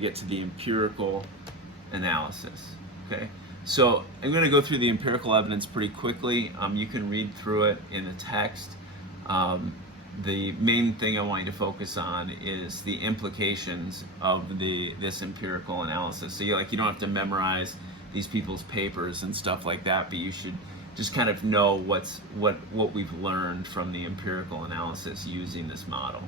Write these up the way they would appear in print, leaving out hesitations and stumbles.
get to the empirical analysis. Okay, so I'm going to go through the empirical evidence pretty quickly. You can read through it in the text. The main thing I want you to focus on is the implications of this empirical analysis. So you don't have to memorize these people's papers and stuff like that, but you should just kind of know what we've learned from the empirical analysis using this model.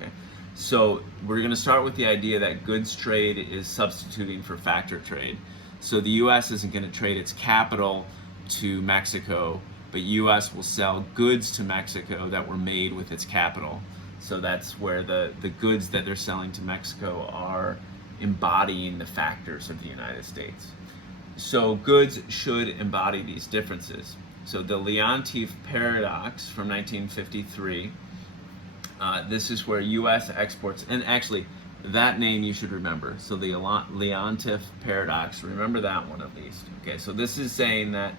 Okay. So we're going to start with the idea that goods trade is substituting for factor trade. So the U.S. isn't going to trade its capital to Mexico, but U.S. will sell goods to Mexico that were made with its capital. So that's where the goods that they're selling to Mexico are embodying the factors of the United States. So goods should embody these differences. So the Leontief paradox from 1953, this is where U.S. exports, and actually that name you should remember. So the Leontief paradox, remember that one at least. Okay, so this is saying that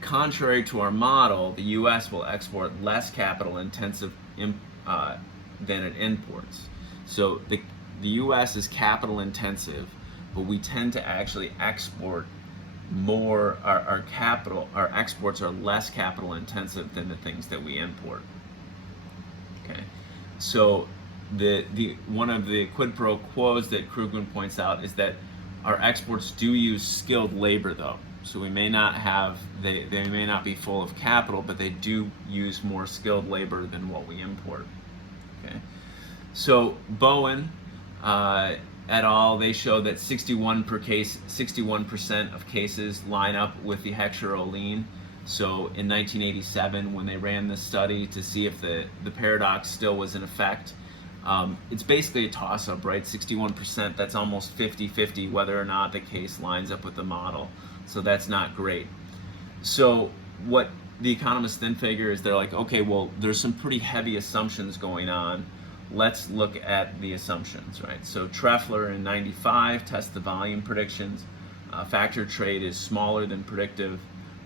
contrary to our model, the U.S. will export less capital intensive than it imports. So the U.S. is capital intensive, but we tend to actually export more. Our exports are less capital intensive than the things that we import. Okay, so the one of the quid pro quos that Krugman points out is that our exports do use skilled labor though. So we may not have, they may not be full of capital, but they do use more skilled labor than what we import. Okay, so Bowen et al., they show that 61% of cases line up with the Heckscher-Ohlin. So in 1987, when they ran this study to see if the paradox still was in effect, it's basically a toss-up, right? 61%, that's almost 50-50 whether or not the case lines up with the model. So that's not great. So what the economists then figure is they're like, okay, well, there's some pretty heavy assumptions going on. Let's look at the assumptions, right? So Trefler in 95 tests the volume predictions. Factor trade is smaller than predictive.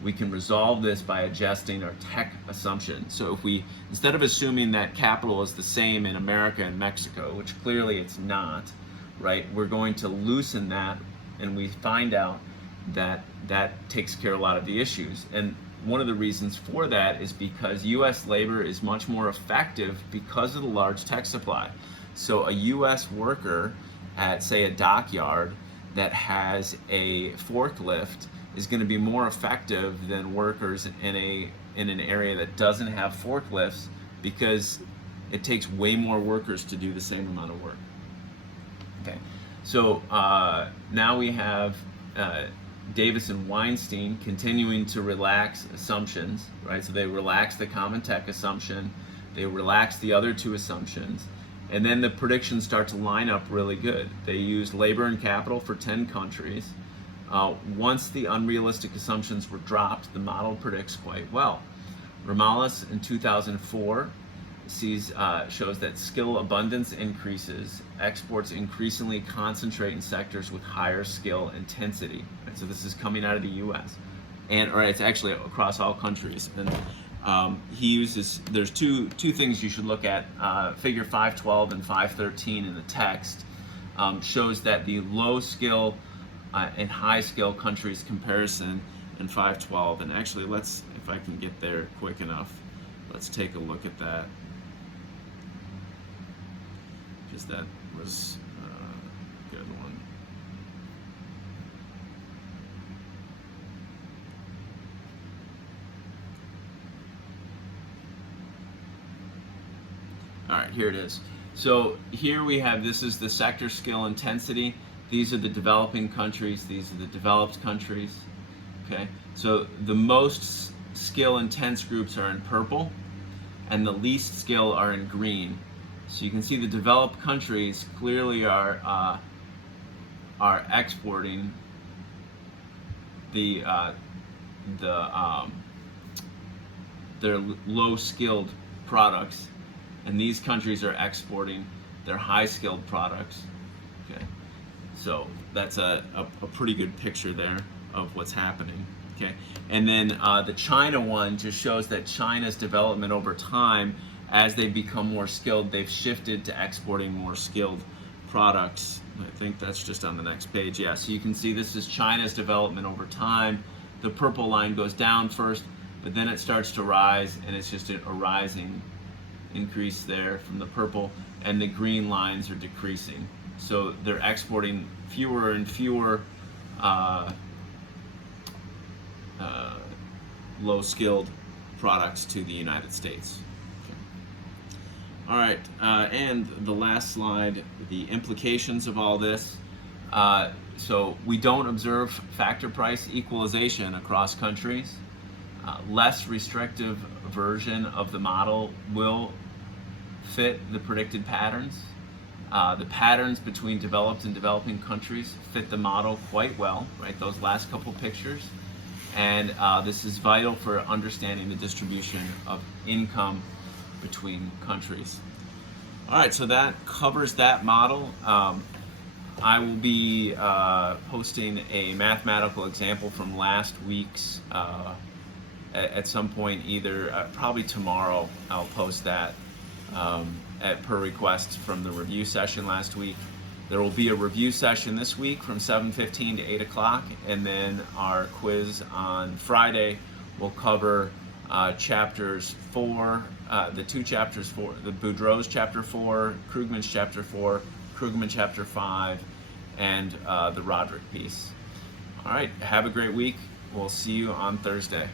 We can resolve this by adjusting our tech assumption. So if we, instead of assuming that capital is the same in America and Mexico, which clearly it's not, right? We're going to loosen that, and we find out that takes care of a lot of the issues. And one of the reasons for that is because U.S. labor is much more effective because of the large tech supply. So a U.S. worker at, say, a dockyard that has a forklift is going to be more effective than workers in an area that doesn't have forklifts, because it takes way more workers to do the same amount of work. Okay, so now we have Davis and Weinstein continuing to relax assumptions, right? So they relax the common tech assumption, they relax the other two assumptions, and then the predictions start to line up really good. They use labor and capital for 10 countries. Once the unrealistic assumptions were dropped, the model predicts quite well. Ramalis in 2004 shows that skill abundance increases, exports increasingly concentrate in sectors with higher skill intensity. Right? So this is coming out of the U.S. or it's actually across all countries. And he uses, there's two things you should look at. Figure 512 and 513 in the text shows that the low skill and high skill countries comparison in 512. And actually, if I can get there quick enough, let's take a look at that. Because that was a good one. All right, here it is. So here we have, this is the sector skill intensity. These are the developing countries. These are the developed countries. Okay, so the most skill intense groups are in purple, and the least skill are in green. So you can see the developed countries clearly are exporting their low skilled products, and these countries are exporting their high skilled products. Okay, so that's a pretty good picture there of what's happening. Okay, and then the China one just shows that China's development over time, as they become more skilled, they've shifted to exporting more skilled products I think that's just on the next page. Yeah, so you can see this is China's development over time. The purple line goes down first, but then it starts to rise, and it's just a rising increase there from the purple, and the green lines are decreasing. So they're exporting fewer and fewer low-skilled products to the United States. All right, and the last slide, the implications of all this. So we don't observe factor price equalization across countries. Less restrictive version of the model will fit the predicted patterns. The patterns between developed and developing countries fit the model quite well, right? Those last couple pictures. And this is vital for understanding the distribution of income between countries. All right, so that covers that model. I will be posting a mathematical example from last week's at some point, either probably tomorrow. I'll post that per request from the review session last week. There will be a review session this week from 7:15 to 8 o'clock, and then our quiz on Friday will cover chapters 4, the two chapters 4, the Boudreau's chapter 4, Krugman's chapter 4, Krugman chapter 5, and the Roderick piece. All right, have a great week. We'll see you on Thursday.